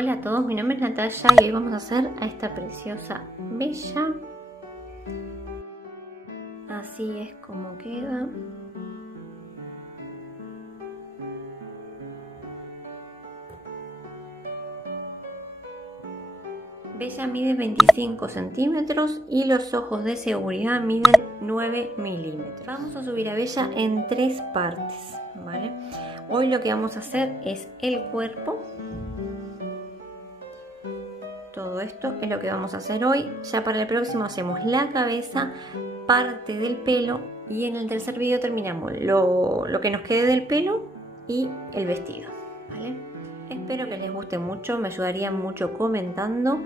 Hola a todos, mi nombre es Natalia y hoy vamos a hacer a esta preciosa bella. Así es como queda. Bella mide 25 centímetros y los ojos de seguridad miden 9 milímetros. Vamos a subir a Bella en 3 partes, ¿vale? Hoy lo que vamos a hacer es el cuerpo. Todo esto es lo que vamos a hacer hoy. Ya para el próximo hacemos la cabeza, parte del pelo y en el tercer video terminamos lo que nos quede del pelo y el vestido, ¿vale? Espero que les guste mucho, me ayudaría mucho comentando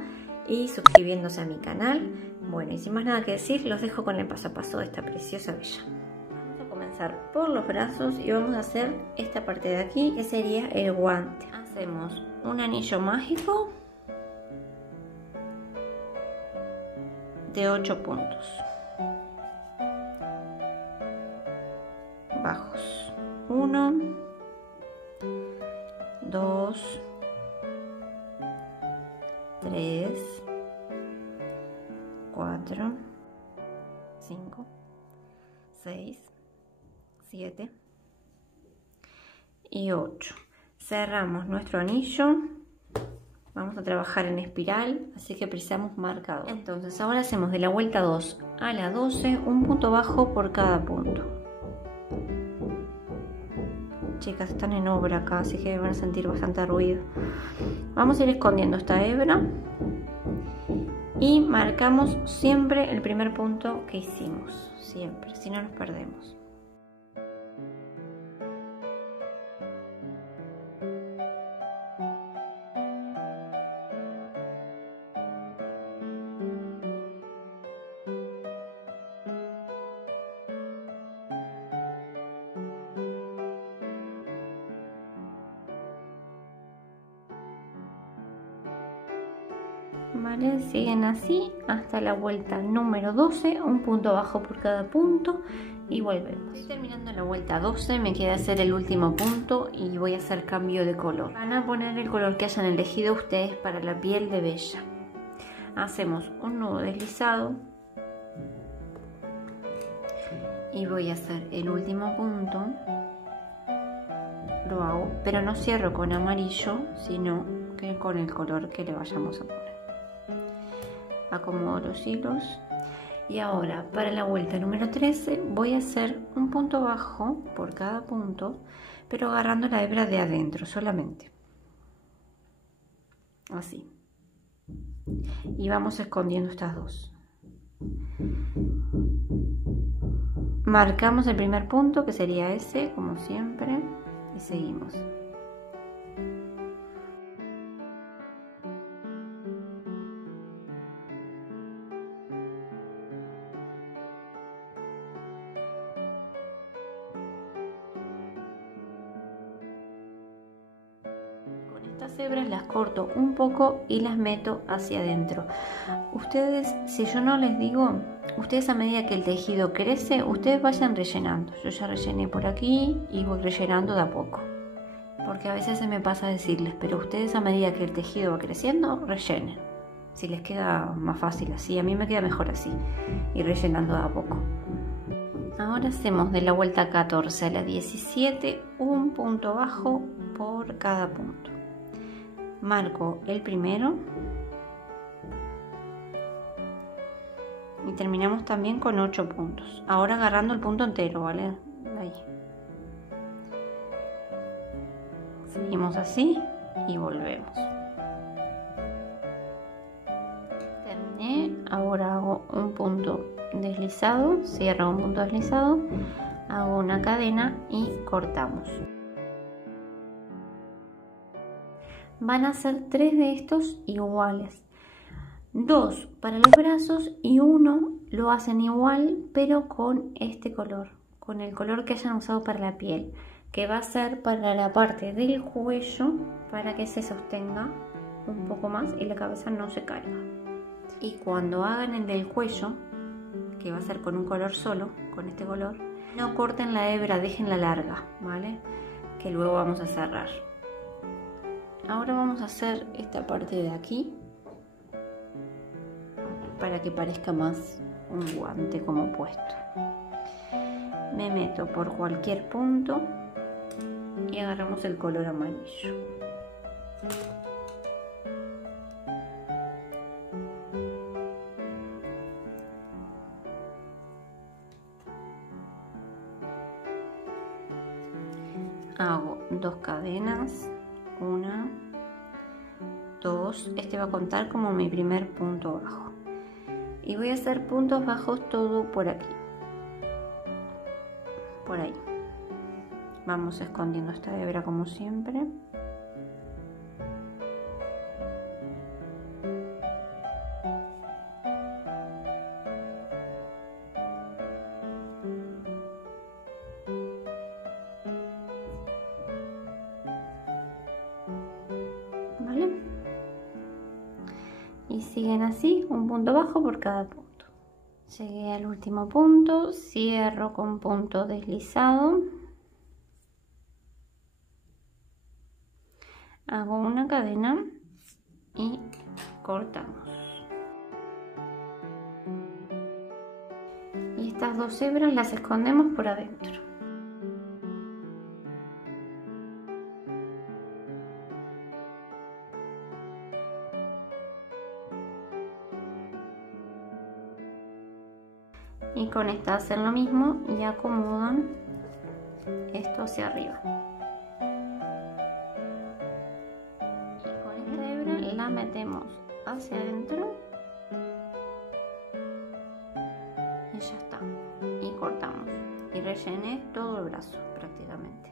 y suscribiéndose a mi canal. Bueno, y sin más nada que decir, los dejo con el paso a paso de esta preciosa bella. Vamos a comenzar por los brazos y vamos a hacer esta parte de aquí, que sería el guante. Hacemos un anillo mágico de 8 puntos bajos. 1, 2, 3, 4, 5, 6, 7 y 8. Cerramos nuestro anillo. Vamos a trabajar en espiral, así que precisamos marcador. Entonces ahora hacemos de la vuelta 2 a la 12 un punto bajo por cada punto. Chicas, están en obra acá, así que van a sentir bastante ruido. Vamos a ir escondiendo esta hebra y marcamos siempre el primer punto que hicimos, siempre, si no nos perdemos. Vale, siguen así hasta la vuelta número 12, un punto bajo por cada punto y volvemos. Estoy terminando la vuelta 12, me queda hacer el último punto y voy a hacer cambio de color. Van a poner el color que hayan elegido ustedes para la piel de Bella. Hacemos un nudo deslizado y voy a hacer el último punto. Lo hago, pero no cierro con amarillo, sino que con el color que le vayamos a poner. Acomodo los hilos y ahora para la vuelta número 13 voy a hacer un punto bajo por cada punto, pero agarrando la hebra de adentro solamente, así, y vamos escondiendo estas dos. Marcamos el primer punto, que sería ese, como siempre, y seguimos. Estas hebras las corto un poco y las meto hacia adentro. Ustedes, si yo no les digo, ustedes a medida que el tejido crece, ustedes vayan rellenando. Yo ya rellené por aquí y voy rellenando de a poco, porque a veces se me pasa decirles, pero ustedes a medida que el tejido va creciendo, rellenen. Si les queda más fácil así, a mí me queda mejor así, y rellenando de a poco. Ahora hacemos de la vuelta 14 a la 17 un punto bajo por cada punto. Marco el primero y terminamos también con 8 puntos. Ahora agarrando el punto entero, ¿vale? Ahí. Seguimos así y volvemos. Terminé, ahora hago un punto deslizado, cierro un punto deslizado, hago una cadena y cortamos. Van a ser 3 de estos iguales, 2 para los brazos y 1 lo hacen igual pero con este color, con el color que hayan usado para la piel, que va a ser para la parte del cuello, para que se sostenga un poco más y la cabeza no se caiga. Y cuando hagan el del cuello, que va a ser con un color solo, con este color, no corten la hebra, déjenla larga, ¿vale? Que luego vamos a cerrar. Ahora vamos a hacer esta parte de aquí para que parezca más un guante como puesto. Me meto por cualquier punto y agarramos el color amarillo. Hago 2 cadenas, 1, 2, este va a contar como mi primer punto bajo y voy a hacer puntos bajos todo por aquí, por ahí. Vamos escondiendo esta hebra como siempre. ¿Vale? Y siguen así, un punto bajo por cada punto. Llegué al último punto, cierro con punto deslizado. Hago una cadena y cortamos. Y estas 2 hebras las escondemos por adentro. Y con esta hacen lo mismo y acomodan esto hacia arriba. Y con esta hebra la metemos hacia adentro y ya está. Y cortamos. Y rellené todo el brazo prácticamente.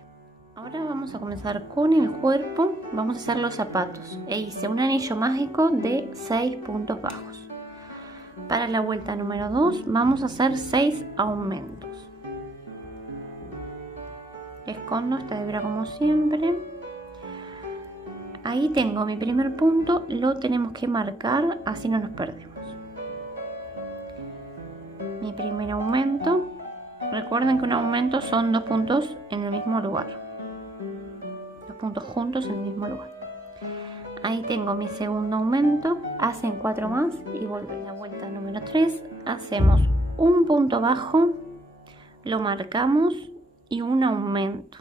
Ahora vamos a comenzar con el cuerpo. Vamos a hacer los zapatos. E hice un anillo mágico de 6 puntos bajos. Para la vuelta número 2 vamos a hacer 6 aumentos. Escondo esta hebra como siempre. Ahí tengo mi primer punto, lo tenemos que marcar, así no nos perdemos. Mi primer aumento. Recuerden que un aumento son 2 puntos en el mismo lugar. 2 puntos juntos en el mismo lugar. Ahí tengo mi segundo aumento, hacen 4 más y vuelven. La vuelta número 3, hacemos un punto bajo, lo marcamos y un aumento.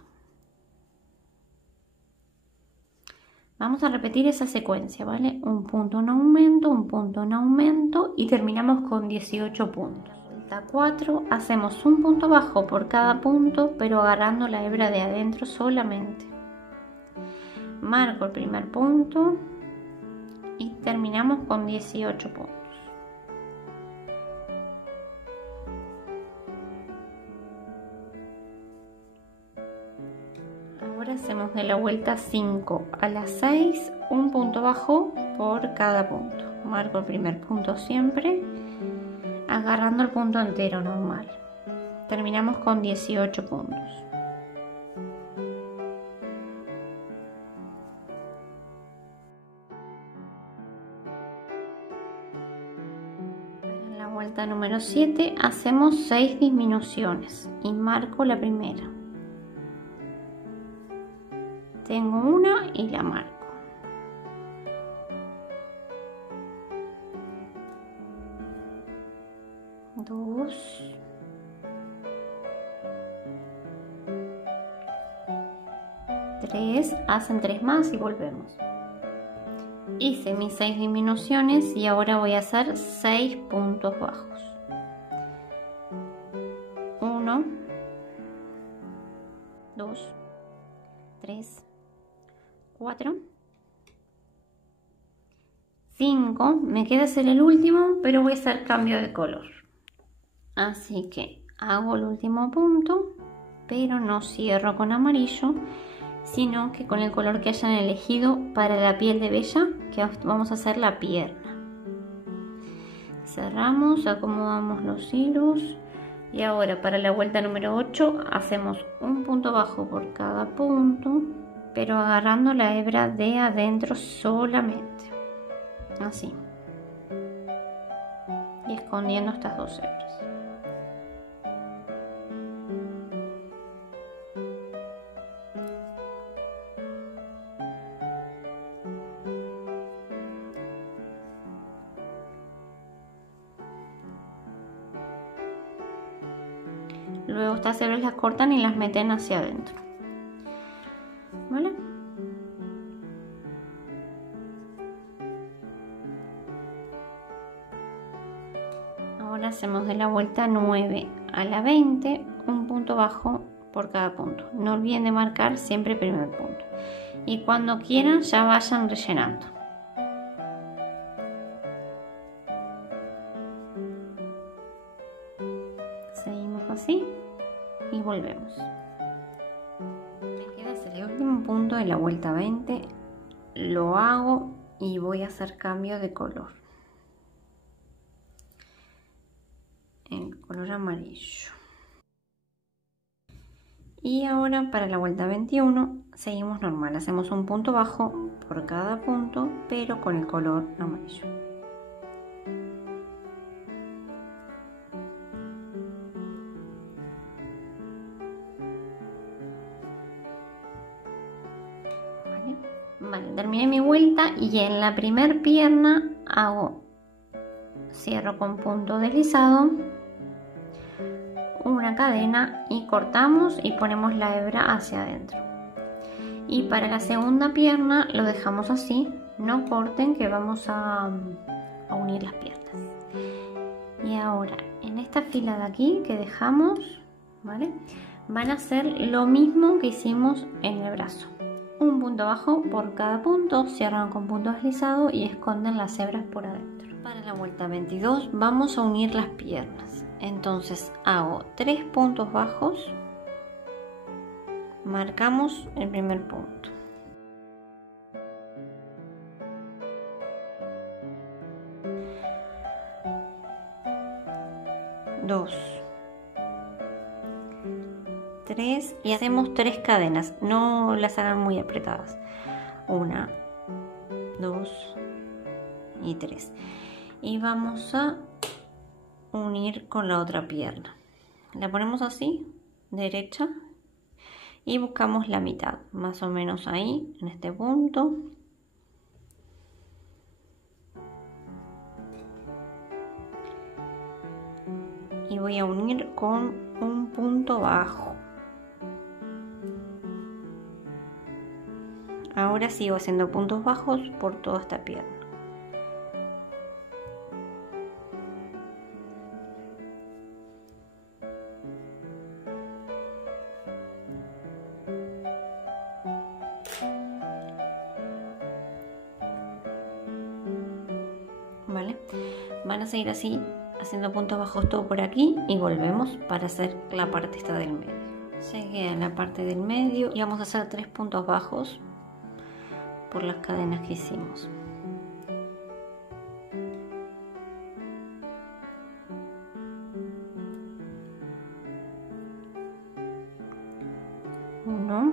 Vamos a repetir esa secuencia, ¿vale? Un punto, un aumento y terminamos con 18 puntos. Vuelta 4, hacemos un punto bajo por cada punto, pero agarrando la hebra de adentro solamente. Marco el primer punto y terminamos con 18 puntos. Ahora hacemos de la vuelta 5 a la 6 un punto bajo por cada punto. Marco el primer punto siempre, agarrando el punto entero normal. Terminamos con 18 puntos. Vuelta número 7 hacemos 6 disminuciones y marco la primera. Tengo una y la marco. Dos. Tres. Hacen 3 más y volvemos. Hice mis 6 disminuciones y ahora voy a hacer 6 puntos bajos. 1, 2, 3, 4, 5. Me queda hacer el último, pero voy a hacer cambio de color. Así que hago el último punto, pero no cierro con amarillo, sino que con el color que hayan elegido para la piel de Bella, que vamos a hacer la pierna. Cerramos, acomodamos los hilos y ahora para la vuelta número 8 hacemos un punto bajo por cada punto, pero agarrando la hebra de adentro solamente, así, y escondiendo estas 2 hebras. Luego estas hebras las cortan y las meten hacia adentro. ¿Vale? Ahora hacemos de la vuelta 9 a la 20 un punto bajo por cada punto. No olviden de marcar siempre el primer punto. Y cuando quieran ya vayan rellenando. Seguimos así y volvemos. Me queda hacer el último punto de la vuelta 20. Lo hago y voy a hacer cambio de color. El color amarillo. Y ahora para la vuelta 21 seguimos normal, hacemos un punto bajo por cada punto, pero con el color amarillo. Vale, terminé mi vuelta y en la primer pierna cierro con punto deslizado, una cadena y cortamos y ponemos la hebra hacia adentro. Y para la segunda pierna lo dejamos así, no corten que vamos a unir las piernas. Y ahora en esta fila de aquí que dejamos, ¿vale? Van a hacer lo mismo que hicimos en el brazo. Un punto bajo por cada punto, cierran con punto deslizado y esconden las hebras por adentro. Para la vuelta 22 vamos a unir las piernas. Entonces hago 3 puntos bajos, marcamos el primer punto, dos, 3 y hacemos 3 cadenas, no las hagan muy apretadas. 1, 2 y 3. Y vamos a unir con la otra pierna. La ponemos así, derecha, y buscamos la mitad, más o menos ahí, en este punto. Y voy a unir con un punto bajo. Ahora sigo haciendo puntos bajos por toda esta pierna. ¿Vale? Van a seguir así, haciendo puntos bajos todo por aquí y volvemos para hacer la parte esta del medio. Llegué a la parte del medio y vamos a hacer 3 puntos bajos por las cadenas que hicimos. Uno,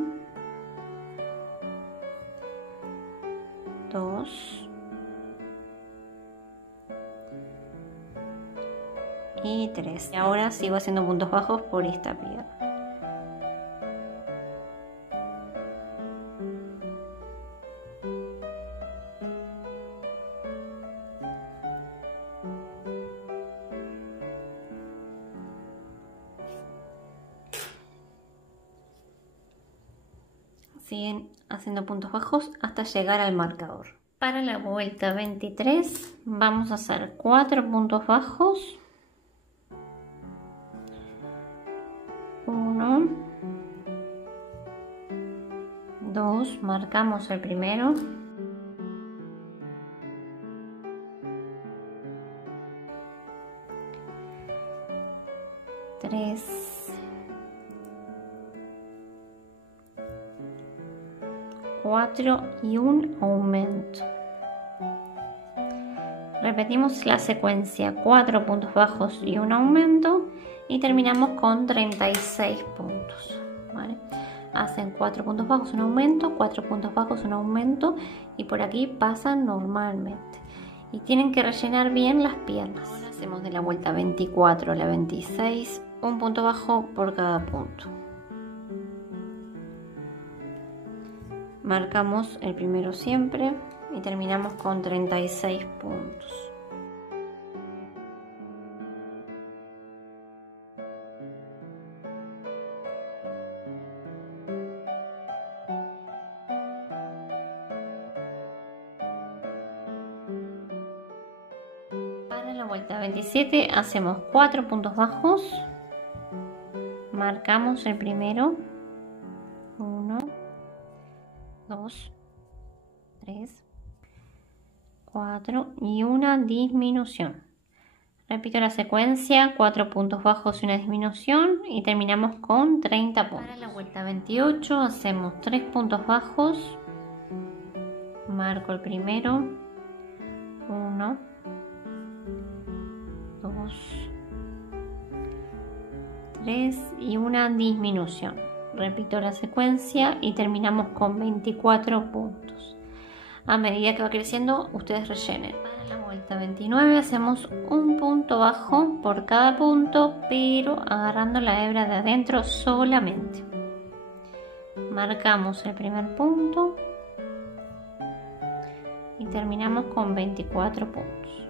2 y 3. Y ahora sigo haciendo puntos bajos por esta pierna. Siguen haciendo puntos bajos hasta llegar al marcador. Para la vuelta 23 vamos a hacer 4 puntos bajos. 1, 2, marcamos el primero. 3, 4 y un aumento. Repetimos la secuencia, 4 puntos bajos y un aumento y terminamos con 36 puntos, ¿vale? Hacen 4 puntos bajos, un aumento, 4 puntos bajos, un aumento y por aquí pasan normalmente. Y tienen que rellenar bien las piernas. Ahora hacemos de la vuelta 24 a la 26, un punto bajo por cada punto. Marcamos el primero siempre y terminamos con 36 puntos. la vuelta 27 hacemos 4 puntos bajos, marcamos el primero, 1, 2, 3, 4 y una disminución. Repito la secuencia, 4 puntos bajos y una disminución y terminamos con 30 puntos. Para la vuelta 28 hacemos 3 puntos bajos, marco el primero, 1, 2, 3 y una disminución. Repito la secuencia y terminamos con 24 puntos. A medida que va creciendo, ustedes rellenen. Para la vuelta 29 hacemos un punto bajo por cada punto, pero agarrando la hebra de adentro solamente. Marcamos el primer punto y terminamos con 24 puntos.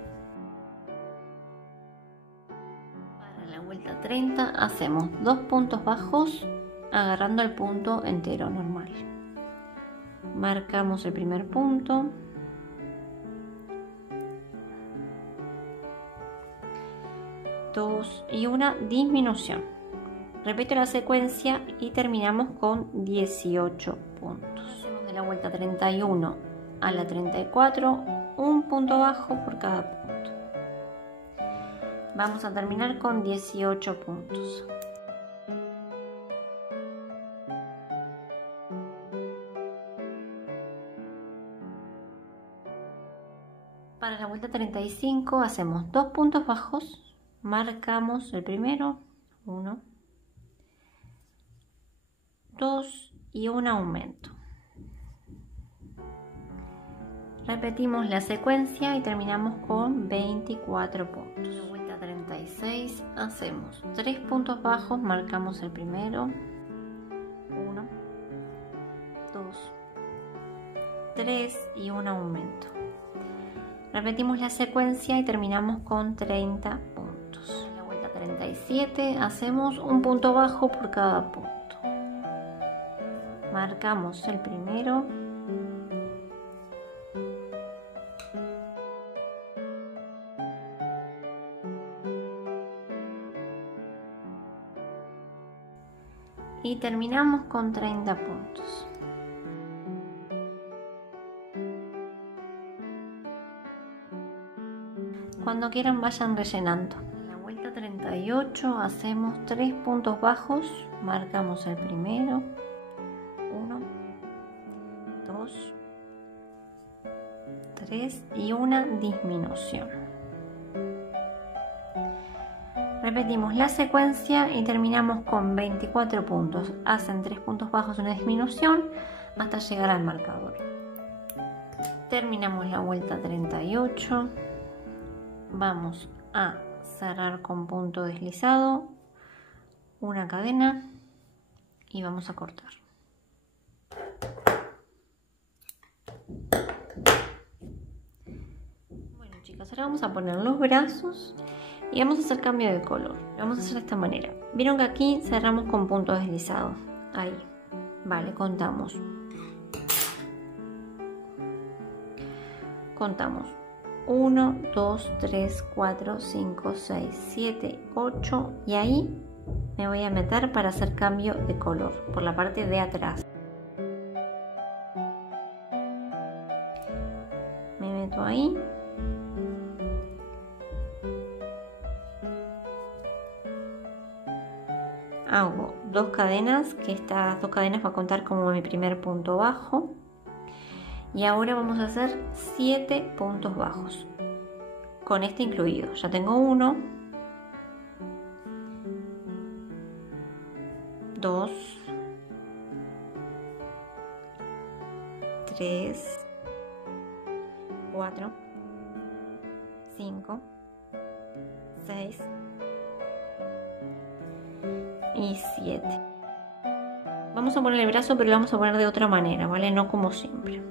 Para la vuelta 30 hacemos 2 puntos bajos agarrando el punto entero normal. Marcamos el primer punto, 2 y una disminución. Repito la secuencia y terminamos con 18 puntos. De la vuelta 31 a la 34, un punto bajo por cada punto. Vamos a terminar con 18 puntos. Para la vuelta 35 hacemos 2 puntos bajos, marcamos el primero, 1, 2 y un aumento. Repetimos la secuencia y terminamos con 24 puntos. En la vuelta 36 hacemos 3 puntos bajos, marcamos el primero, 1, 2, 3 y un aumento. Repetimos la secuencia y terminamos con 30 puntos. En la vuelta 37 hacemos un punto bajo por cada punto. Marcamos el primero, y terminamos con 30 puntos. Cuando quieran vayan rellenando. En la vuelta 38 hacemos 3 puntos bajos, marcamos el primero, 1, 2, 3 y una disminución. Repetimos la secuencia y terminamos con 24 puntos. Hacen 3 puntos bajos y una disminución hasta llegar al marcador. Terminamos la vuelta 38. Vamos a cerrar con punto deslizado, una cadena y vamos a cortar. Bueno chicas, ahora vamos a poner los brazos y vamos a hacer cambio de color. Lo vamos a hacer de esta manera. Vieron que aquí cerramos con punto deslizado. Ahí. Vale, contamos. Contamos. 1, 2, 3, 4, 5, 6, 7, 8 y ahí me voy a meter para hacer cambio de color por la parte de atrás. Me meto ahí. Hago 2 cadenas, que estas 2 cadenas va a contar como mi primer punto bajo. Y ahora vamos a hacer 7 puntos bajos, con este incluido. Ya tengo 1, 2, 3, 4, 5, 6 y 7. Vamos a poner el brazo, pero lo vamos a poner de otra manera, ¿vale? No como siempre.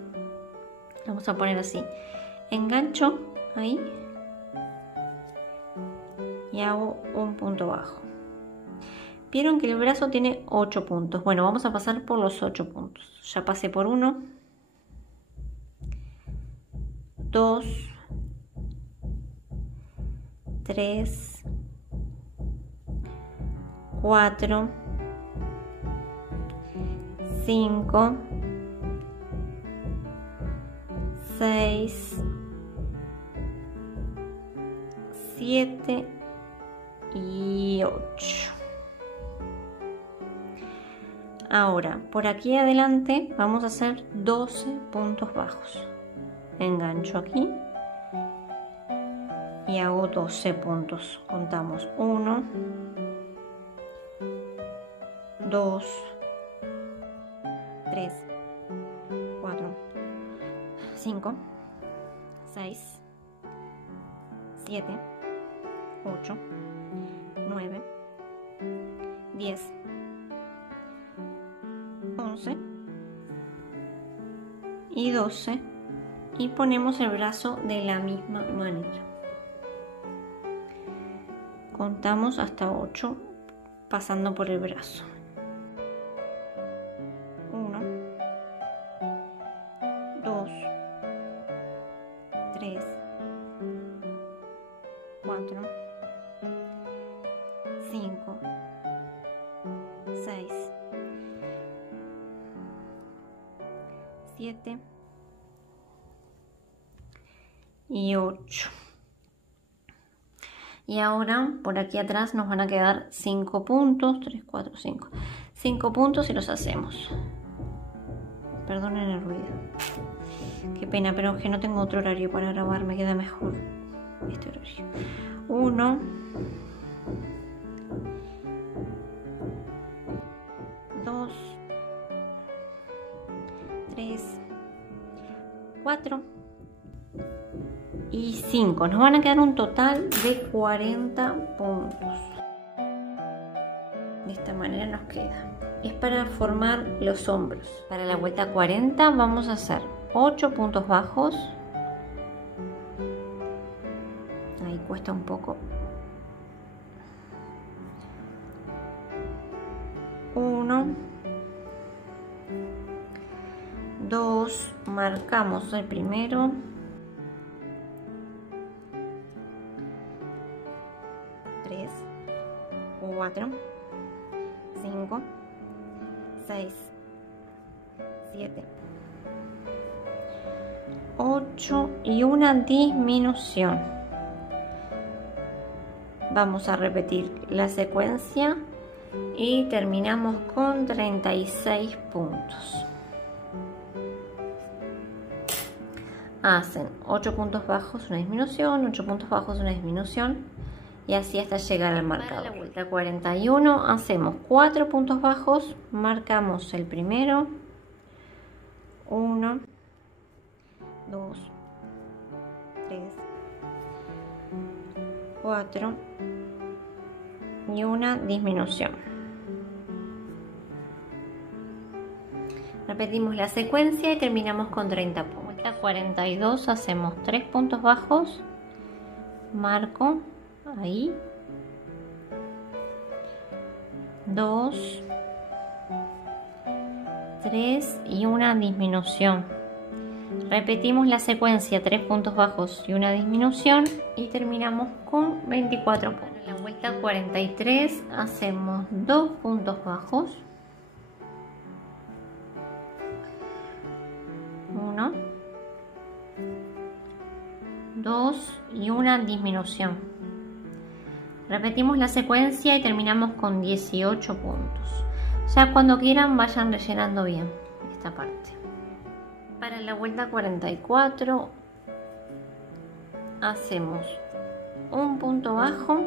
Vamos a poner así, engancho ahí y hago un punto bajo. Vieron que el brazo tiene 8 puntos. Bueno, vamos a pasar por los 8 puntos. Ya pasé por 1, 2, 3, 4, 5, 6, 7 y 8. Ahora, por aquí adelante vamos a hacer 12 puntos bajos. Engancho aquí y hago 12 puntos. Contamos 1, 2, 3, 4, 5, 6, 7, 8, 9, 10, 11 y 12, y ponemos el brazo de la misma manera. Contamos hasta 8 pasando por el brazo. 1, 2, 3, 4, 5, 6, 7 y 8. Y ahora por aquí atrás nos van a quedar 5 puntos, 3, 4, 5. 5 puntos y los hacemos. Perdonen el ruido. Qué pena, pero es que no tengo otro horario para grabar, me queda mejor este horario. 1, 2, 3, 4 y 5. Nos van a quedar un total de 40 puntos. De esta manera nos queda. Es para formar los hombros. Para la vuelta 40 vamos a hacer 8 puntos bajos. Ahí cuesta un poco. 1, 2, marcamos el primero. 3, 4, 5, 6, 7, 8 y una disminución. Vamos a repetir la secuencia y terminamos con 36 puntos. Hacen 8 puntos bajos, una disminución, 8 puntos bajos, una disminución, y así hasta llegar al marcador. Para la vuelta 41 hacemos 4 puntos bajos, marcamos el primero, 1, 2, 3, 4 y una disminución. Repetimos la secuencia y terminamos con 30 puntos. Vuelta 42 hacemos 3 puntos bajos, marco ahí, 2, 3 y una disminución. Repetimos la secuencia, 3 puntos bajos y una disminución, y terminamos con 24 puntos. En la vuelta 43 hacemos 2 puntos bajos, 1, 2 y una disminución. Repetimos la secuencia y terminamos con 18 puntos. Ya cuando quieran vayan rellenando bien esta parte. Para la vuelta 44 hacemos un punto bajo,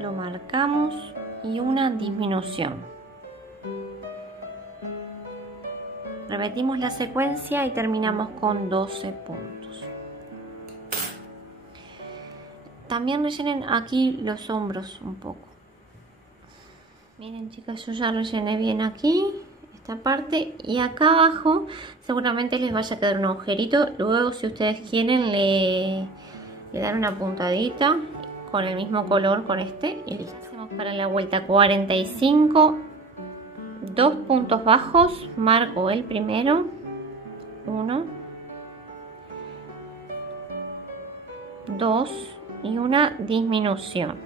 lo marcamos y una disminución. Repetimos la secuencia y terminamos con 12 puntos. También rellenen aquí los hombros un poco. Miren, chicas, yo ya rellené bien aquí esta parte, y acá abajo seguramente les vaya a quedar un agujerito. Luego, si ustedes quieren, le dan una puntadita con el mismo color, con este, y listo. Hacemos para la vuelta 45 2 puntos bajos, marco el primero, 1, 2 y una disminución.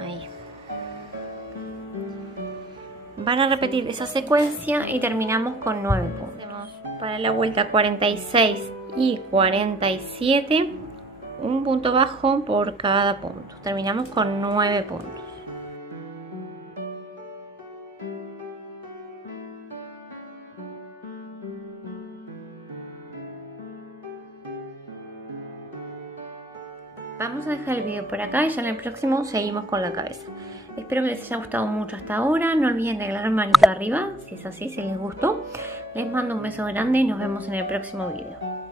Ahí. Van a repetir esa secuencia y terminamos con 9 puntos. Para la vuelta 46 y 47, un punto bajo por cada punto. Terminamos con 9 puntos. Vamos a dejar el video por acá y ya en el próximo seguimos con la cabeza. Espero que les haya gustado mucho hasta ahora. No olviden regalar manito arriba si es así, si les gustó. Les mando un beso grande y nos vemos en el próximo video.